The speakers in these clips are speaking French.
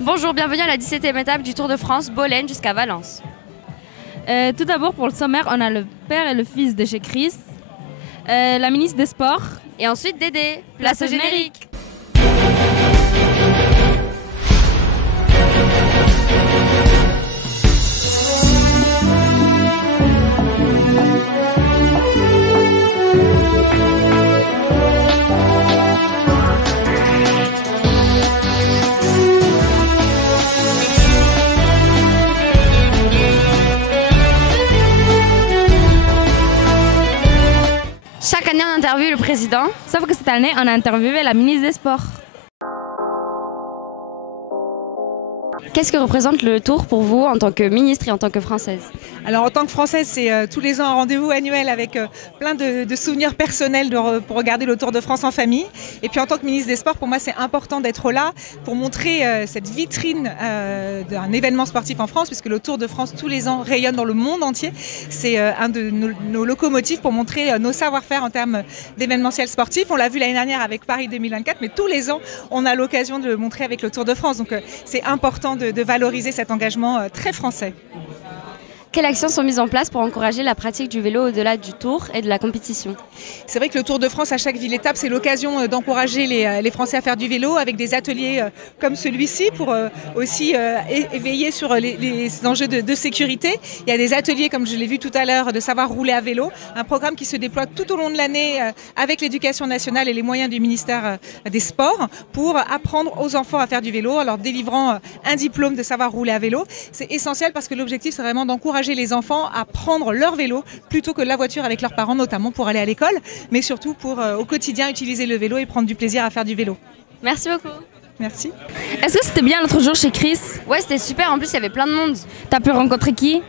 Bonjour, bienvenue à la 17e étape du Tour de France, Bolène jusqu'à Valence. Tout d'abord, pour le sommaire, on a le père et le fils de chez Chris, la ministre des Sports. Et ensuite Dédé, place au générique. Chaque année, on interviewe le président. Sauf que cette année, on a interviewé la ministre des Sports. Qu'est-ce que représente le Tour pour vous en tant que ministre et en tant que Française? Alors en tant que Française, c'est tous les ans un rendez-vous annuel avec plein de souvenirs personnels pour regarder le Tour de France en famille. Et puis en tant que ministre des Sports, pour moi c'est important d'être là pour montrer cette vitrine d'un événement sportif en France, puisque le Tour de France tous les ans rayonne dans le monde entier. C'est un de nos locomotives pour montrer nos savoir-faire en termes d'événementiel sportif. On l'a vu l'année dernière avec Paris 2024, mais tous les ans on a l'occasion de le montrer avec le Tour de France. Donc c'est important de valoriser cet engagement très français. Quelles actions sont mises en place pour encourager la pratique du vélo au-delà du Tour et de la compétition? C'est vrai que le Tour de France, à chaque ville-étape, c'est l'occasion d'encourager les Français à faire du vélo avec des ateliers comme celui-ci pour aussi éveiller sur les enjeux de sécurité. Il y a des ateliers, comme je l'ai vu tout à l'heure, de savoir rouler à vélo. Un programme qui se déploie tout au long de l'année avec l'Éducation nationale et les moyens du ministère des Sports pour apprendre aux enfants à faire du vélo en leur délivrant un diplôme de savoir rouler à vélo. C'est essentiel parce que l'objectif, c'est vraiment d'encourager les enfants à prendre leur vélo plutôt que la voiture avec leurs parents, notamment pour aller à l'école, mais surtout pour au quotidien utiliser le vélo et prendre du plaisir à faire du vélo. Merci beaucoup. Merci. Est-ce que c'était bien l'autre jour chez Chris? Ouais, c'était super, en plus il y avait plein de monde. T'as pu rencontrer qui?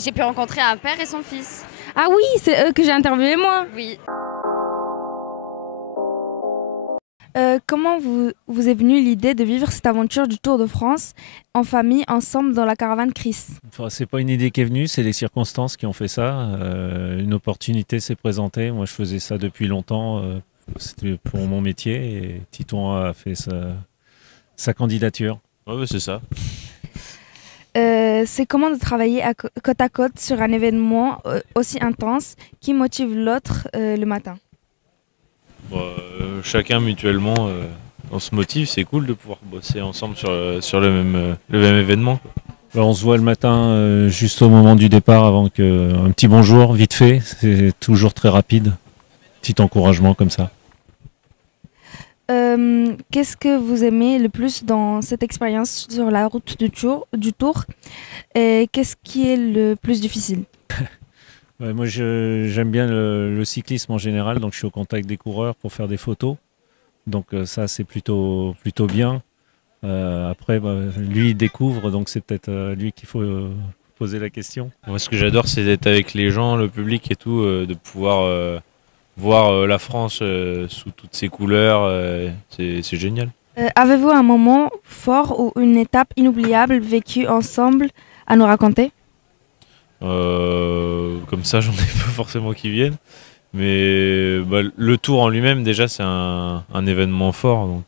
J'ai pu rencontrer un père et son fils. Ah oui, c'est eux que j'ai interviewé moi. Oui. Comment vous est venue l'idée de vivre cette aventure du Tour de France en famille, ensemble, dans la caravane Chris? Enfin, c'est pas une idée qui est venue, c'est les circonstances qui ont fait ça. Une opportunité s'est présentée. Moi, je faisais ça depuis longtemps. C'était pour mon métier et Titon a fait sa candidature. Ouais, c'est ça. C'est comment de travailler côte à côte sur un événement aussi intense qui motive l'autre le matin? Chacun mutuellement, on se motive, c'est cool de pouvoir bosser ensemble sur le même événement, quoi. On se voit le matin juste au moment du départ, avant un petit bonjour, vite fait, c'est toujours très rapide. Petit encouragement comme ça. Qu'est-ce que vous aimez le plus dans cette expérience sur la route du Tour et qu'est-ce qui est le plus difficile? Ouais, moi, j'aime bien le cyclisme en général, donc je suis au contact des coureurs pour faire des photos. Donc ça, c'est plutôt bien. Après, lui, il découvre, donc c'est peut-être lui qu'il faut poser la question. Moi, ce que j'adore, c'est d'être avec les gens, le public et tout, de pouvoir voir la France sous toutes ses couleurs. C'est génial. Avez-vous un moment fort ou une étape inoubliable vécue ensemble à nous raconter? Comme ça, j'en ai pas forcément qui viennent. Mais le Tour en lui-même, déjà, c'est un événement fort. Donc,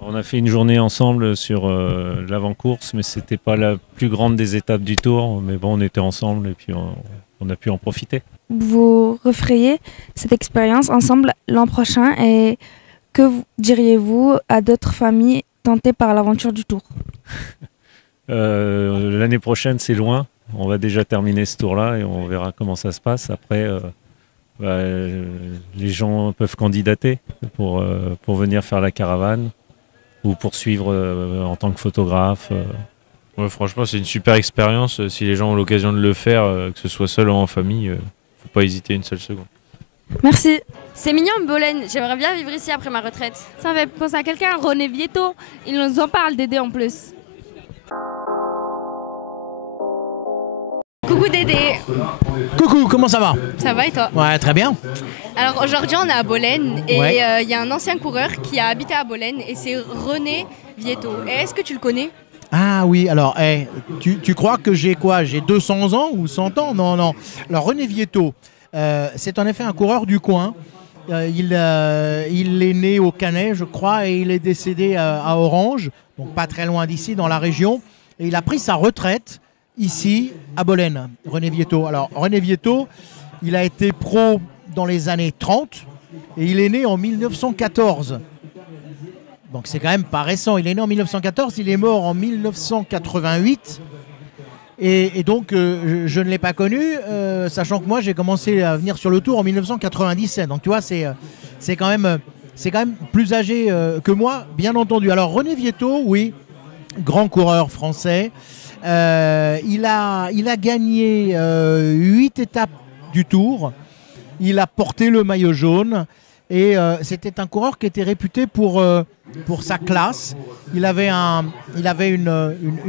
On a fait une journée ensemble sur l'avant-course, mais c'était pas la plus grande des étapes du Tour. Mais bon, on était ensemble et puis on a pu en profiter. Vous referiez cette expérience ensemble l'an prochain et que diriez-vous à d'autres familles tentées par l'aventure du Tour? L'année prochaine, c'est loin. On va déjà terminer ce tour-là et on verra comment ça se passe. Après, les gens peuvent candidater pour venir faire la caravane ou poursuivre en tant que photographe. Ouais, franchement, c'est une super expérience. Si les gens ont l'occasion de le faire, que ce soit seul ou en famille, faut pas hésiter une seule seconde. Merci. C'est mignon, Bolène. J'aimerais bien vivre ici après ma retraite. Ça me fait penser à quelqu'un, René Vietto. Il nous en parle d'aider en plus. Coucou Dédé. Coucou, comment ça va? Ça va et toi? Ouais, très bien. Alors aujourd'hui on est à Bolène et il Ouais. y a un ancien coureur qui a habité à Bolène et c'est René Vietto. Et est-ce que tu le connais? Ah oui, alors, tu crois que j'ai quoi? J'ai 200 ans ou 100 ans? Non, non. Alors, René Vietto, c'est en effet un coureur du coin Il est né au Canet, je crois, et il est décédé à Orange, donc pas très loin d'ici, dans la région. Et il a pris sa retraite ici, à Bolène, René Vietto. Alors, René Vietto, il a été pro dans les années 30 et il est né en 1914. Donc, c'est quand même pas récent. Il est né en 1914, il est mort en 1988. Et donc, je ne l'ai pas connu, sachant que moi, j'ai commencé à venir sur le Tour en 1997. Donc, tu vois, c'est quand même plus âgé que moi, bien entendu. Alors, René Vietto, oui, grand coureur français. Il a gagné 8 étapes du Tour. Il a porté le maillot jaune. Et c'était un coureur qui était réputé pour sa classe. Il avait une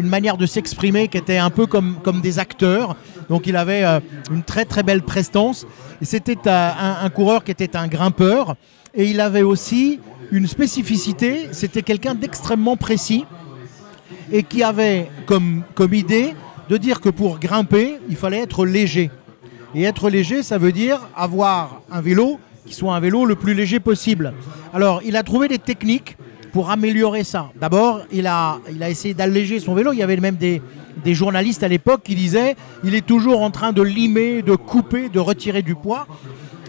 manière de s'exprimer qui était un peu comme des acteurs. Donc il avait une très très belle prestance. Et c'était un coureur qui était un grimpeur. Et il avait aussi une spécificité. C'était quelqu'un d'extrêmement précis et qui avait comme idée de dire que pour grimper, il fallait être léger. Et être léger, ça veut dire avoir un vélo qui soit un vélo le plus léger possible. Alors, il a trouvé des techniques pour améliorer ça. D'abord, il a essayé d'alléger son vélo. Il y avait même des journalistes à l'époque qui disaient il est toujours en train de limer, de couper, de retirer du poids.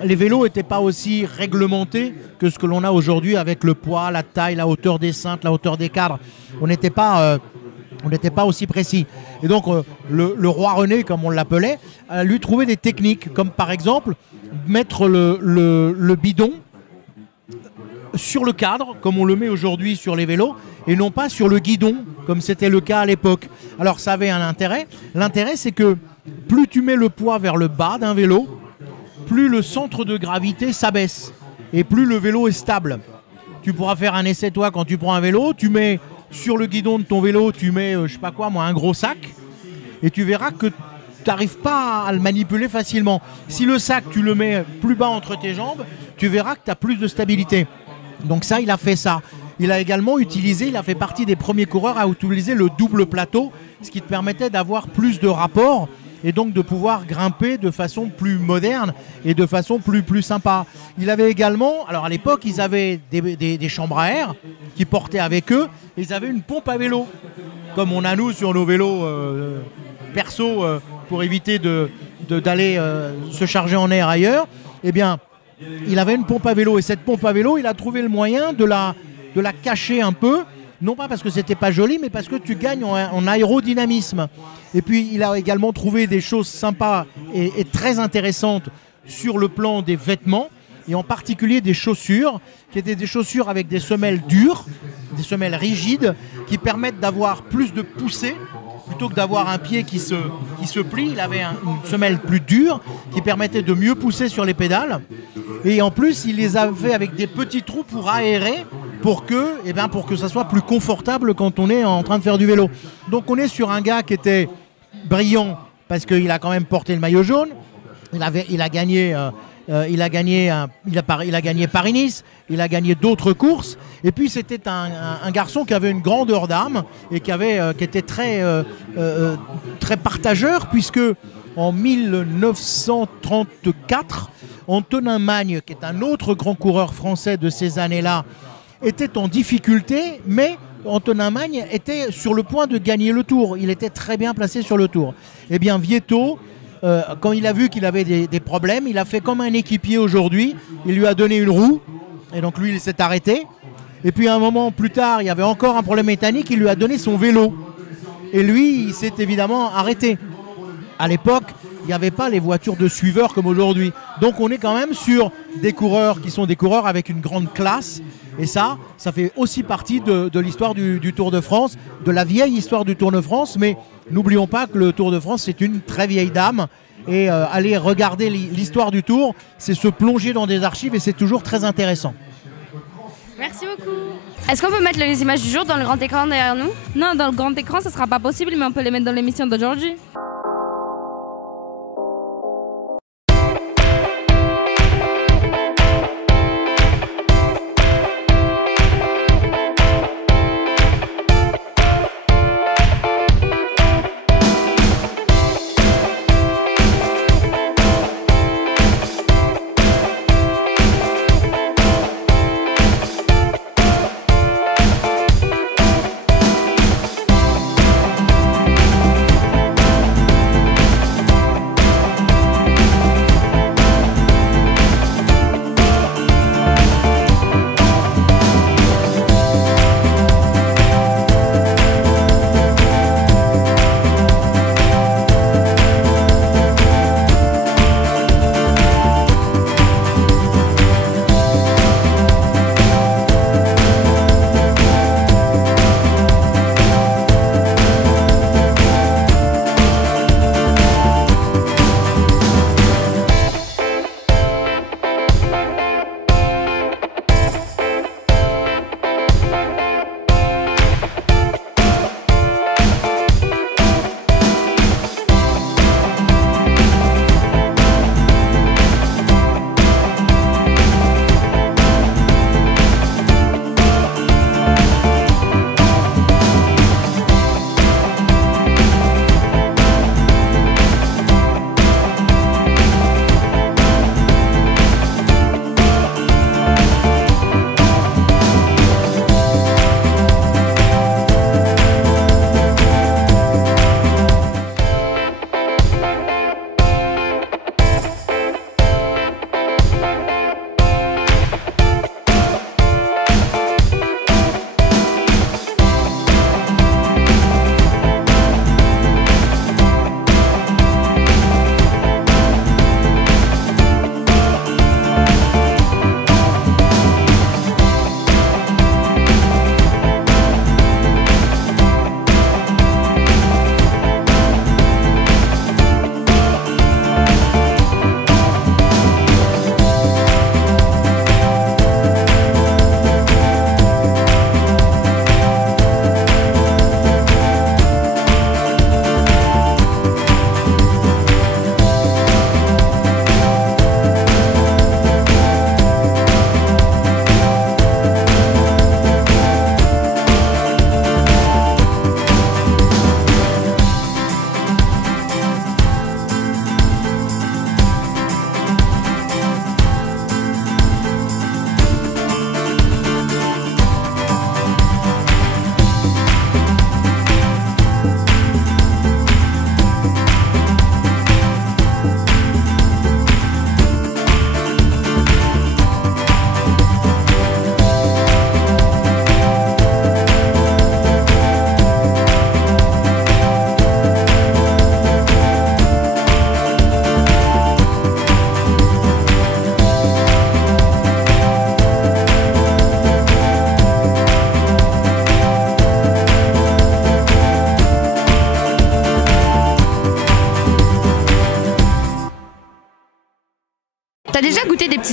Les vélos n'étaient pas aussi réglementés que ce que l'on a aujourd'hui avec le poids, la taille, la hauteur des cintres, la hauteur des cadres. On n'était pas aussi précis. Et donc, le roi René, comme on l'appelait, a lui trouvé des techniques, comme par exemple mettre le bidon sur le cadre, comme on le met aujourd'hui sur les vélos, et non pas sur le guidon, comme c'était le cas à l'époque. Alors, ça avait un intérêt. L'intérêt, c'est que plus tu mets le poids vers le bas d'un vélo, plus le centre de gravité s'abaisse, et plus le vélo est stable. Tu pourras faire un essai, toi, quand tu prends un vélo, tu mets sur le guidon de ton vélo, tu mets, je sais pas quoi, moi, un gros sac, et tu verras que tu n'arrives pas à le manipuler facilement. Si le sac, tu le mets plus bas entre tes jambes, tu verras que tu as plus de stabilité. Donc ça, il a fait ça. Il a également utilisé, il a fait partie des premiers coureurs à utiliser le double plateau, ce qui te permettait d'avoir plus de rapport et donc de pouvoir grimper de façon plus moderne et de façon plus sympa. Il avait également, alors à l'époque, ils avaient des chambres à air qui portaient avec eux, et ils avaient une pompe à vélo, comme on a nous sur nos vélos perso pour éviter d'aller se charger en air ailleurs. Eh bien, il avait une pompe à vélo, et cette pompe à vélo, il a trouvé le moyen de la cacher un peu, non pas parce que c'était pas joli, mais parce que tu gagnes en aérodynamisme. Et puis il a également trouvé des choses sympas et très intéressantes sur le plan des vêtements, et en particulier des chaussures, qui étaient des chaussures avec des semelles dures, des semelles rigides, qui permettent d'avoir plus de poussée, plutôt que d'avoir un pied qui se plie. Il avait une semelle plus dure, qui permettait de mieux pousser sur les pédales. Et en plus, il les a fait avec des petits trous pour aérer, pour que ça soit plus confortable quand on est en train de faire du vélo. Donc on est sur un gars qui était brillant, parce qu'il a quand même porté le maillot jaune. Il a gagné Paris-Nice, il a gagné d'autres courses. Et puis c'était un garçon qui avait une grandeur d'âme et qui était très partageur, puisque en 1934, Antonin Magne, qui est un autre grand coureur français de ces années-là, était en difficulté, mais Antonin Magne était sur le point de gagner le Tour. Il était très bien placé sur le Tour. Eh bien, Vietto, quand il a vu qu'il avait des problèmes, il a fait comme un équipier aujourd'hui. Il lui a donné une roue, et donc lui, il s'est arrêté. Et puis un moment plus tard, il y avait encore un problème mécanique, il lui a donné son vélo. Et lui, il s'est évidemment arrêté. À l'époque, il n'y avait pas les voitures de suiveurs comme aujourd'hui. Donc on est quand même sur des coureurs qui sont des coureurs avec une grande classe. Et ça fait aussi partie de l'histoire du Tour de France, de la vieille histoire du Tour de France. Mais n'oublions pas que le Tour de France, c'est une très vieille dame. Et aller regarder l'histoire du Tour, c'est se plonger dans des archives, et c'est toujours très intéressant. Merci beaucoup. Est-ce qu'on peut mettre les images du jour dans le grand écran derrière nous? Non, dans le grand écran, ça sera pas possible, mais on peut les mettre dans l'émission d'aujourd'hui.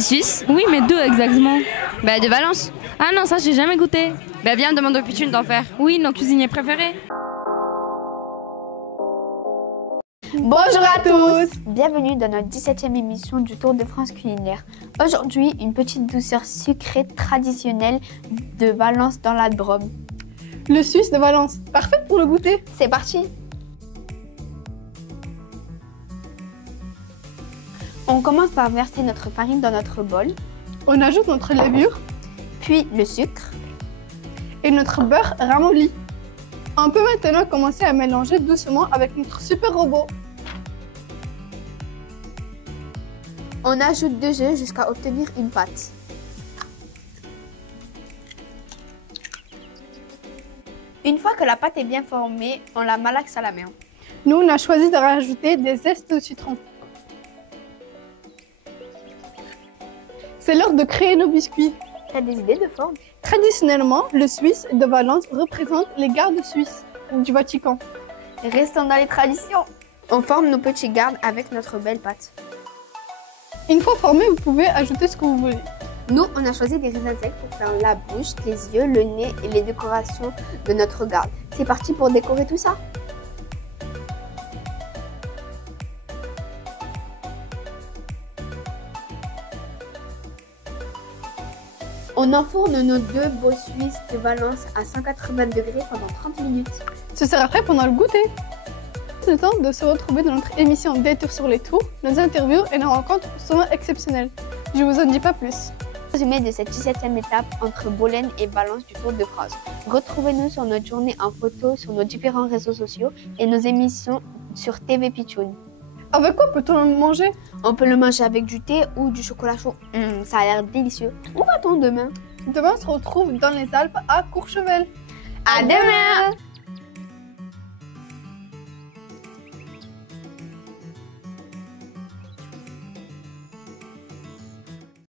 suisse. Oui, mais d'où exactement? Bah de Valence. Ah non, ça j'ai jamais goûté. Bah viens, demande au Pitchoun d'en faire. Oui, nos cuisiniers préférés. Bonjour à tous! Bienvenue dans notre 17e émission du Tour de France culinaire. Aujourd'hui, une petite douceur sucrée traditionnelle de Valence dans la Drôme. Le Suisse de Valence, parfait pour le goûter. C'est parti! On commence par verser notre farine dans notre bol, On ajoute notre levure puis le sucre. et notre beurre ramolli. On peut maintenant commencer à mélanger doucement avec notre super robot. On ajoute 2 œufs jusqu'à obtenir une pâte. Une fois que la pâte est bien formée, on la malaxe à la main. Nous, on a choisi de rajouter des zestes de citron. C'est l'heure de créer nos biscuits. T'as des idées de forme? Traditionnellement, le Suisse de Valence représente les gardes suisses du Vatican. Restons dans les traditions. On forme nos petits gardes avec notre belle pâte. Une fois formé, vous pouvez ajouter ce que vous voulez. Nous, on a choisi des raisins secs pour faire la bouche, les yeux, le nez et les décorations de notre garde. C'est parti pour décorer tout ça. On enfourne nos 2 beaux Suisses de Valence à 180 degrés pendant 30 minutes. Ce sera prêt pendant le goûter. C'est le temps de se retrouver dans notre émission Détour sur les tours, nos interviews et nos rencontres souvent exceptionnelles. Je vous en dis pas plus. Résumé de cette 17e étape entre Bolène et Valence du Tour de France. Retrouvez-nous sur notre journée en photo sur nos différents réseaux sociaux et nos émissions sur TV Pitchoun. Avec quoi peut-on le manger? On peut le manger avec du thé ou du chocolat chaud. Ça a l'air délicieux. Où va-t-on demain? Demain, on se retrouve dans les Alpes à Courchevel. À demain!